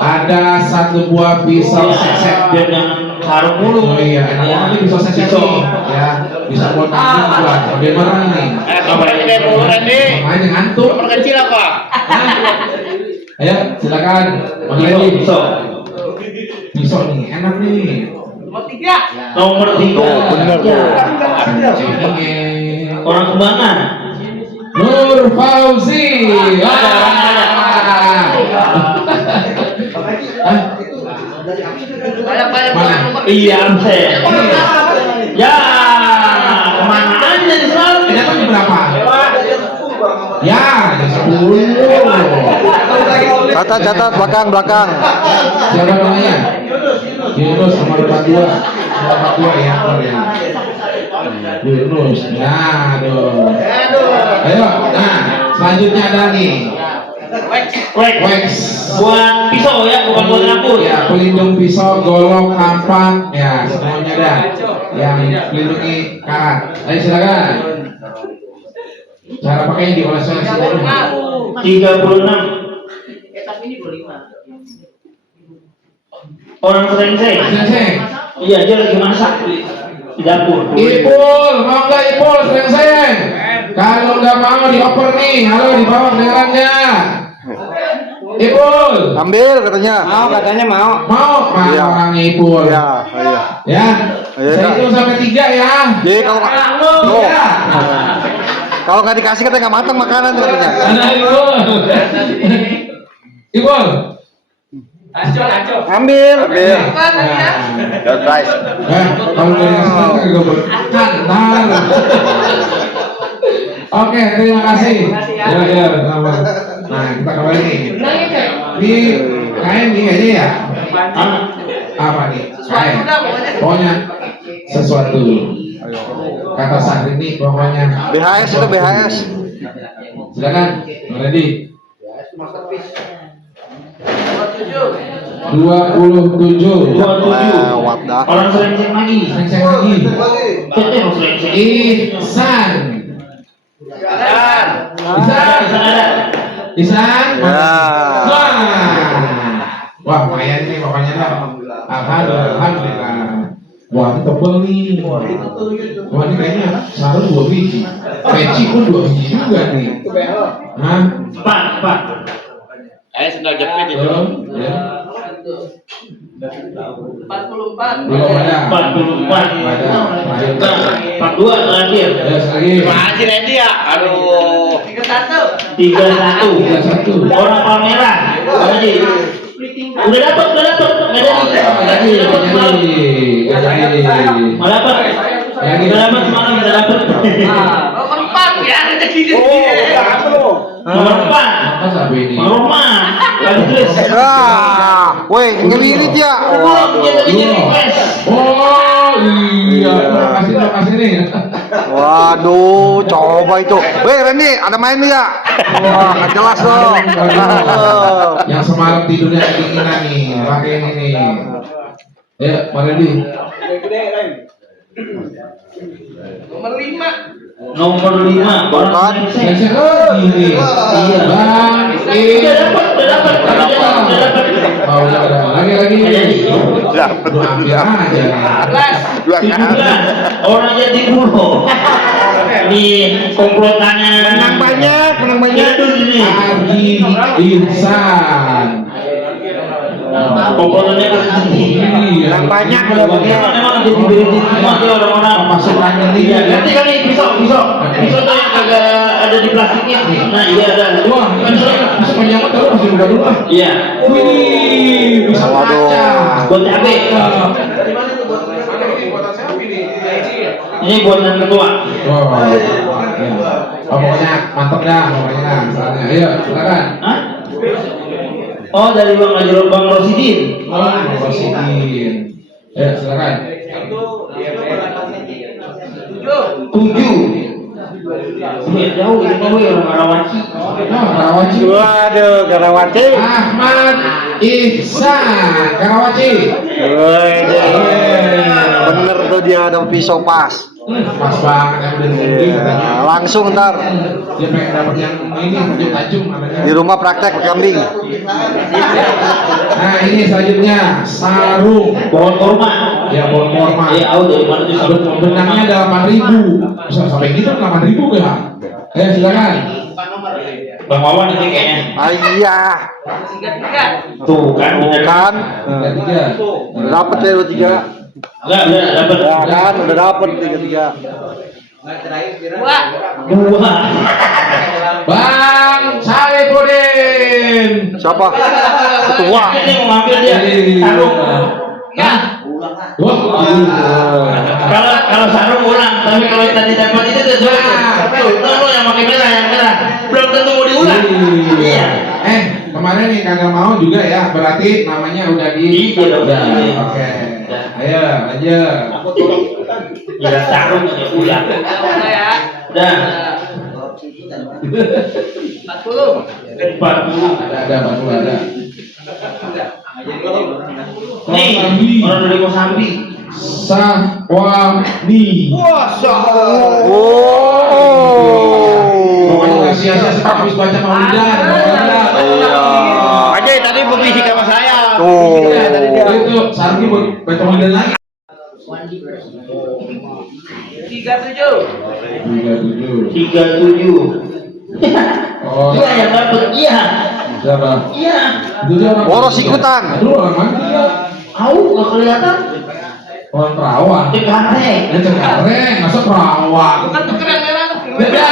ada satu buah pisau sek-sek. Biar jangan harum mulu. Oh iya, enak banget nih pisau sek nih. Ya, bisa buat tanggung buat bagaimana nih? Kabarnya kayak dulu Randy. Makanya ngantuk. Nomor kecil apa? Ayo, silakan. Bang Randy. Pisau nih, enak nih. Nomor 3. Oh, bener tuh. Orang Kembangan. Nur Fauzi. Mana? Iya, absen. Ya, kemana aja nih selalu? Kenapa ini berapa? Ya, 10. Catat belakang. Siapa namanya? Yunus nomor 42. Ya, Yunus. Nah, aduh. Ayo, nah, selanjutnya ada nih. Wax. Buat pisau ya, bukan buat rambut. Ya, pelindung pisau, golok, kampak, ya semuanya ada. Yang melindungi karat. Ayo silakan. Cara pakainya dioles-oles dulu. 36. Orang Serengseng. Seng. Iya, dia lagi masak di dapur. Ipul, mau nggak Ipul seng-seng? Kalau nggak mau dioper nih, halo di bawah dengarannya. Ipul, Ambil katanya. mau Iya. orangnya Ipul. Iya, iya. Ya, Iya, saya Kak. hitung sampai 3 ya. Jadi kalau Oh. Ya. Kalau nggak dikasih katanya nggak matang makanan katanya. Anak Ibol. Ambil. Don't rice. Kalau dari kasih nggak berkan, Oke, terima kasih. Ya, selamat. Nah, kita kembali nih. Ini kain nih kayaknya ya. Apa nih? Kain. Pokoknya sesuatu. Kata saat ini pokoknya. BHS itu BHS. Silakan, ready. 27. Lewat dah. Orang selengseng lagi. Sengseng lagi. Kita harus selengseng. Ihsan. Ihsan. Ya. Wah, lumayan nih pokoknya lah. Alhamdulillah. Wah, ini tebel nih. Wah, ini kayaknya sarung 2 biji. Peci pun 2 biji juga nih. Hah? Pak. Sendal jepit itu. Belum? Ya. 44. Belum ada. 44. Ada. 42 terakhir. Ya, lagi. Masih ready ya? Aduh. 31. 31. Orang pameran. Lagi. Udah dapat. Nggak jadi. Malah dapat. Udah dapat semalam, udah dapat. Nomor 4 ya, rezeki dia. Nomor 4. Apa sampai ini? Rumah. Lagi tulis. Woi, ngelirik ya. Oh iya, terima kasih nih. Waduh, coba itu. Weh, Randy, ada main nih ya? Wah, nggak jelas dong. Yang semalam tidurnya kedinginan nih, pakai ini nih. Ya, Pak Randy. Nomor 5. Nomor 5. Bukan. Selesai lagi nih. Iya. Bang, Udah dapat. Oh, udah ada. Lagi. Dapat. Lu ambil aja. 17. Orang jadi buruh. Di komplotannya. Menang banyak. Itu sini. Adi Ihsan. Komplotannya kesini. Yang banyak Emang ada di semua dia orang-orang. Pasukannya nih. Iya, nanti kan nih pisau tuh yang kagak ada di plastiknya. Nah, iya ada. Wah, bisa penyamut tahu masih muda dulu ah. Iya. Wih, bisa Waduh. kaca. Buat cabe. Ini buat yang ketua. Oh, pokoknya mantap dah, pokoknya. Misalnya, ayo silakan. Hah? Oh, dari Bang Rosidin. Oh, Rosidin. Ya, silakan. 7. Jauh ini mah orang Karawaci. Karawaci. Waduh, Karawaci. Ahmad Ihsan, Karawaci. Bener tuh dia ada pisau pas. Pas banget yang udah nungguin katanya. Langsung ntar Dia pengen dapat yang ini tajam namanya. di rumah praktek kambing. Nah, ini selanjutnya sarung. Pohon korma. Ya, pohon korma. Iya, dari mana tuh sarung? Benangnya 8.000. Bisa sampai gitu 8.000 ya? Ayo silakan. Bang Wawan itu kayaknya. Iya. 33. Tuh kan, bener Kan? Tiga. Udah dapet ya 23. Enggak, udah dapat. Ya kan, udah dapet 33. 2. Bang Saripudin. Siapa? Ketua. Ini mau ngambil dia sarung. Ya. Wah, Kalau sarung ulang, tapi kalau tadi dapat itu tuh tuh yang pakai merah, yang merah. Belum tentu mau diulang. Iya. Kemarin nih kagak mau juga ya, berarti namanya udah di. Iya, udah. Oke. Ayo, lanjut. Iya, sarung aja ulang. Udah ya. Udah. 40. 40. Ada, baru ada. Nih, orang dari Kosambi. Sahwani. Pokoknya nggak sia-sia sekarang habis baca maulidan. Iya. Aja tadi berbisik sama saya. Tuh. Itu Sarki buat baca maulidan lagi. 37. 37. Oh, Iya yang dapat, iya. siapa? Iya. Itu dia orang. Boros ikutan. Aduh, orang mana dia? Tahu nggak kelihatan? Orang Perawang. Cengkareng. Cengkareng, masa Perawang? Bukan tuh keren merah tuh. Beda.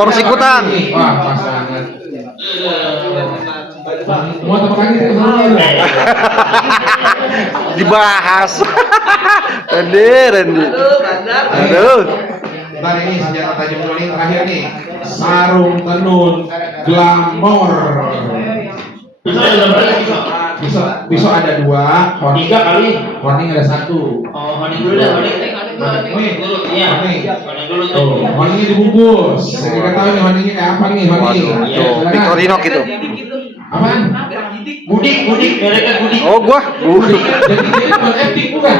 bonus ikutan. Wah, pas banget. Mau tepuk lagi sih Dibahas. Randy. Aduh. Ntar ini senjata tajam dulu nih terakhir nih. Sarung tenun glamor. Besok ada 2, warning 3 kali. warning ada 1. Oh, warning dulu dah, warning. Warning dulu. Iya, warning. Warning dulu tuh. Tuh, warningnya dibungkus. Saya nggak tahu nih warningnya kayak apa nih, warning. Tuh, Victorino gitu. Apaan? Budik, mereka budik. Oh, gua. Jadi bukan epic bukan?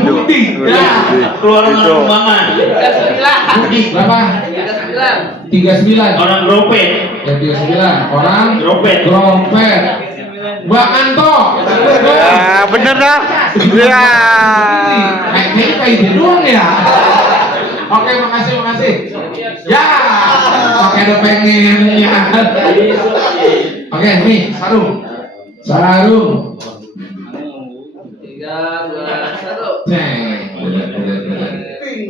Budik. Ya. Keluar rumah. Budik. Berapa? 39. Orang gropet. Ya 39. Orang Gropet. Mbak Anto. Ya, bener dah. Ya. Kayaknya kayak dia doang ya. Oke, makasih. Ya. Oke, udah pengen ya. Oke, nih sarung. 3, 2, 1. Ceng.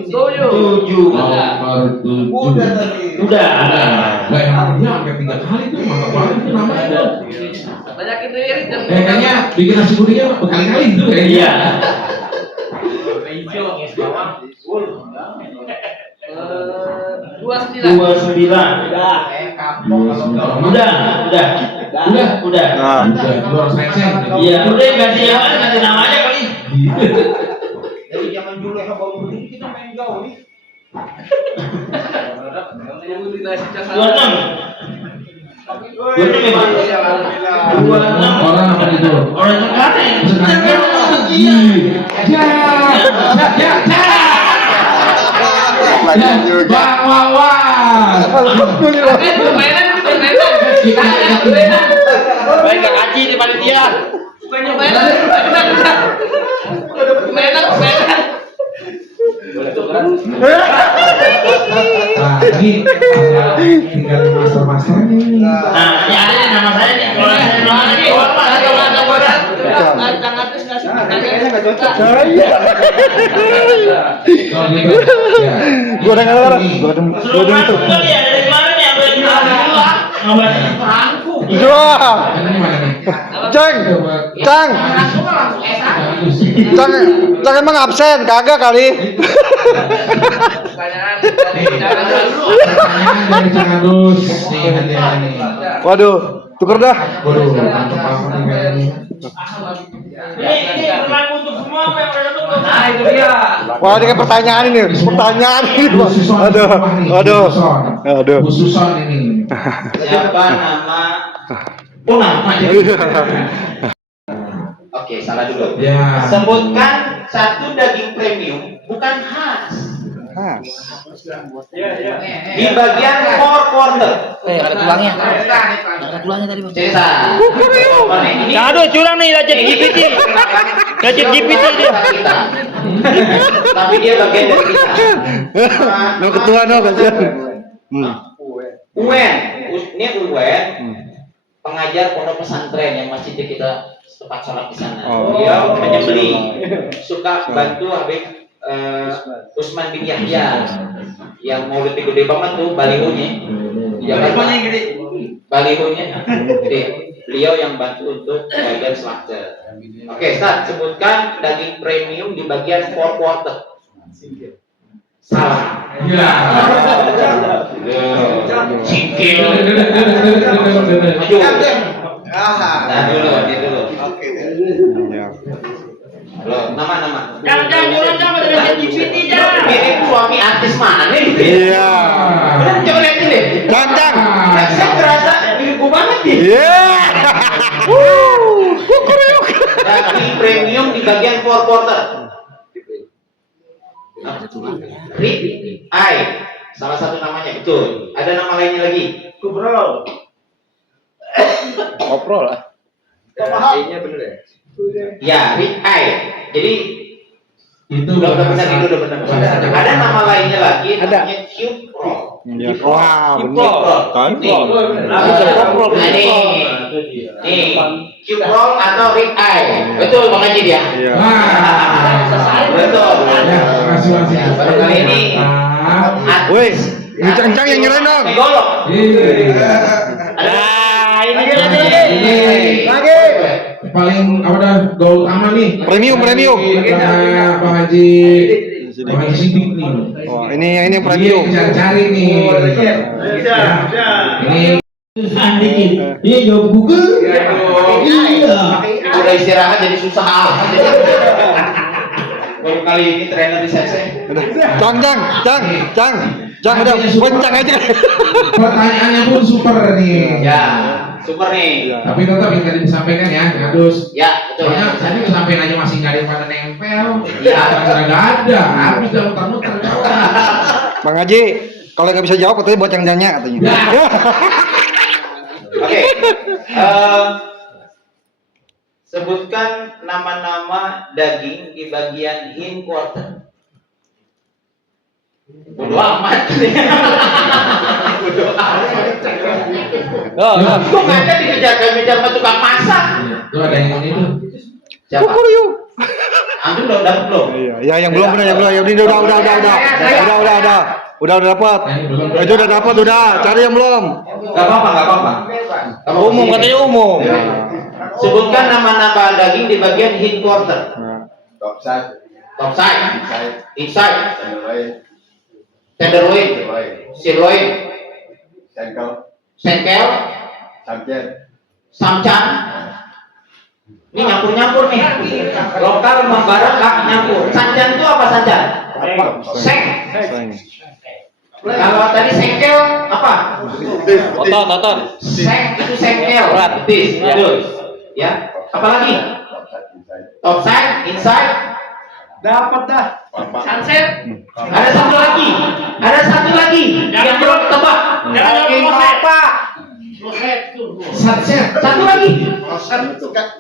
7. Nomor 7. Udah. Lah yang namanya sampai 3 kali tuh mantap banget tuh namanya. Banyakin lirik dan Kayaknya bikin nasi kuningnya berkali-kali gitu kayaknya. Iya. 29. Udah. Nah. Lu harus ceng. Iya, udah ganti nama aja kali. Dari zaman dulu yang baru begini kita main jauh nih. beli nasi cakar. 26 Orang apa itu? orang Cengkareng. Lagi juga. Bang Wawan. Permainan. Baik Kak Kaci di panitia. Permainan. Nah, ini tinggal master nih. Nah, ini ada nih nama saya nih. Kalau saya nama lagi, Kalau gitu, ya. Gua udah nggak ada. Gua suruh masuk kali ya dari kemarin ya, boleh bilang dulu ah. Ngabarin perangku. Dua. Ini mana nih? Cang. Cang emang absen, kagak kali. Pertanyaan Pertanyaan dari Cangandus nih hadiahnya nih. Waduh, tuker dah. Waduh, mantap banget nih kayaknya nih. Ini perangku untuk semua apa yang udah dapat. Nah, itu dia. Wah, ini kan pertanyaan ini. Pertanyaan ini. Khususon Aduh. semua nih, Aduh. khususon. Aduh. Khususon ini. Siapa nama? Oh, nama. Oke, salah dulu. Ya. Sebutkan satu daging premium bukan khas Khas. di bagian forequarter. Ada tulangnya. Ada tulangnya tadi, Bang. Cesa. Ini Aduh, curang nih Rajat GPT. Rajat GPT dia. Tapi dia bagian dari kita. Nama ketua no bagian. Uwen, ini Uwen, pengajar pondok pesantren yang masih kita tempat sholat di sana. Oh. Dia menyembeli, suka bantu Habib Usman bin Yahya yang mau lebih gede banget tuh balihonya. Balihonya gede. Balihonya gede. Beliau yang bantu untuk bagian slaughter. Oke, start. Sebutkan daging premium di bagian forequarter. Salah. Ya. Cikil. Maju. Nah dulu, dia dulu. Halo, nama. Jangan dengan GPT jangan. Ini suami artis mana nih? Iya. Coba liatin deh. Cang. Saya kerasa mirip banget nih. Iya. Daging premium di bagian forequarter. Rib eye, salah satu namanya betul. Ada nama lainnya lagi. Kubrol. Oprol lah. Nya bener ya? Ya, rib eye. Jadi Itu udah benar itu udah benar. Ada nama lainnya lagi, Ada. namanya cube roll. Ya. Wah, Cube bener. roll. Kan? Nih, cube roll atau rib eye. Betul Bang Haji dia. Iya. Wah. Betul. Ya, makasih. Ya, baru kali ini. Woi, Cang yang nyerahin dong. Golok. Nah, ini Lagi. Paling apa dah gol utama nih. Premium. Sama Bang Haji Sidik nih. Oh, ini yang premium. Cari nih. Ini Iya jawab Google. Iya. Udah istirahat jadi susah amat. Baru kali ini trainer di CC. Cang udah kencang aja. pertanyaannya pun super nih. Ya, super nih. Tapi tetap yang tadi disampaikan ya, ngadus. Ya, betul. Soalnya tadi kesampaian aja masih nggak ada yang pada nempel. Iya. Nggak ada. Habis udah muter-muter. Bang Haji, kalau nggak bisa jawab katanya buat yang nanya katanya. Oke. Sebutkan nama-nama daging di bagian hindquarter. Bodoh amat. Bodoh amat. Kok nggak ada dikejar-kejar sama tukang masak? Tuh ada yang ini tuh. Siapa? Ambil belum dapat belum? Iya, yang belum pernah, yang belum. Ya udah dapat. Itu udah dapat, udah. Cari yang belum. Gak apa-apa. umum katanya umum. Sebutkan nama-nama daging di bagian hindquarter. Top side, inside, tenderloin, sirloin, sengkel, samcan. Ini nyampur nih. Lokal sama barat nggak nyampur. Sancan itu apa sancan? Seng. Kalau tadi sengkel apa? Otot. Seng itu sengkel. Betis, betul. Ya. Apalagi? Top side, inside. Dapat dah. Sunset. Ada satu lagi yang belum ketebak. Apa? Sunset. Satu lagi.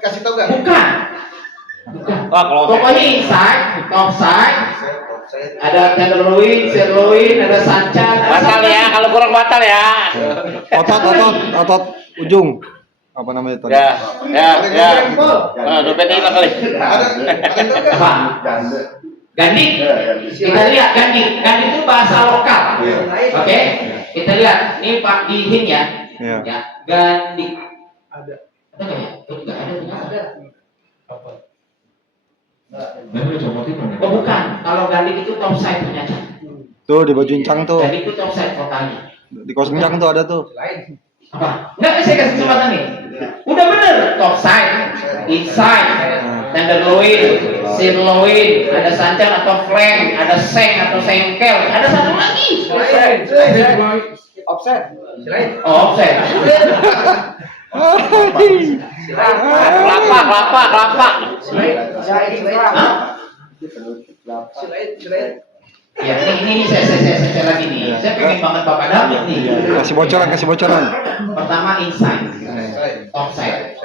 Kasih tau gak? Bukan. Wah, kalau Pokoknya inside, top side. Ada tenderloin, sirloin, ada sancan. batal ya, kalau kurang batal ya. Otot ujung. Apa namanya tadi? Ya. Dompetnya hilang kali. Apa? Gandik. Kita lihat gandik. Gandik itu bahasa lokal. Oke. Kita lihat. Ini Pak Dihin ya. Iya. Ya. Gandik. Ada nggak ya? Enggak ada. Ada. Oh bukan. Kalau gandik itu top side ternyata. Tuh di baju Cang tuh. Gandik itu top side totalnya. Di kos Cang tuh ada tuh. Apa? Enggak, saya kasih kesempatan nih. Udah bener, top side, inside, tenderloin, sirloin, ada sancan atau flank, ada seng atau sengkel, ada satu lagi. Offset. Oh, offset. Kelapa. Ya, ini saya lagi nih. Saya pengen banget Bapak David nih. Kasih bocoran. Pertama inside, top side.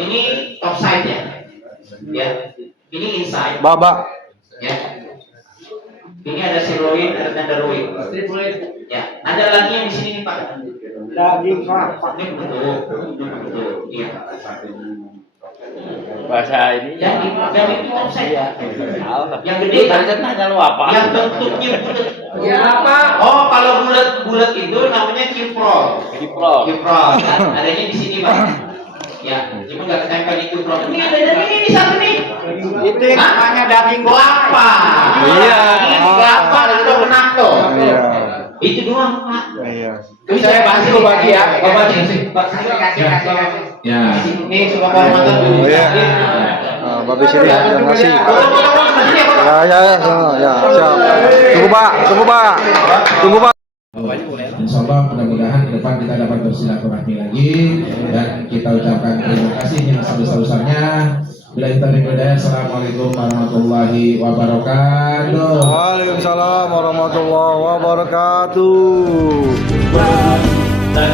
Ini top side ya. Ya. Ini inside. Baba. Ya. Ini ada sirloin, ada tenderloin. Ya. Ada lagi yang di sini nih Pak. Daging kelapa. Ini betul. Iya. Bahasa ini Yang itu top side ya. Yang gede kan? Tanya lu apa? Yang bentuknya bulat. Ya apa? Oh, kalau bulat itu namanya kiprol. Kiprol. Adanya di sini Pak. Ya, cuma nggak ketempel di kiprol. Ini ada ini satu nih. Itu yang namanya daging Kelapa. Iya. Kelapa atau penato. Iya. Itu doang Pak. Iya. Terus saya bagi ya. Kau bagi. kasih. Ya. Ini semua kehormatan dulu. Oh, iya. Babi sini yang ngasih. Ya, siap. Tunggu, Pak. Insya Allah mudah-mudahan ke depan kita dapat bersilaturahmi lagi dan kita ucapkan terima kasih yang sebesar-besarnya. Bila kita berdaya, assalamualaikum warahmatullahi wabarakatuh. Waalaikumsalam warahmatullahi wabarakatuh. Dan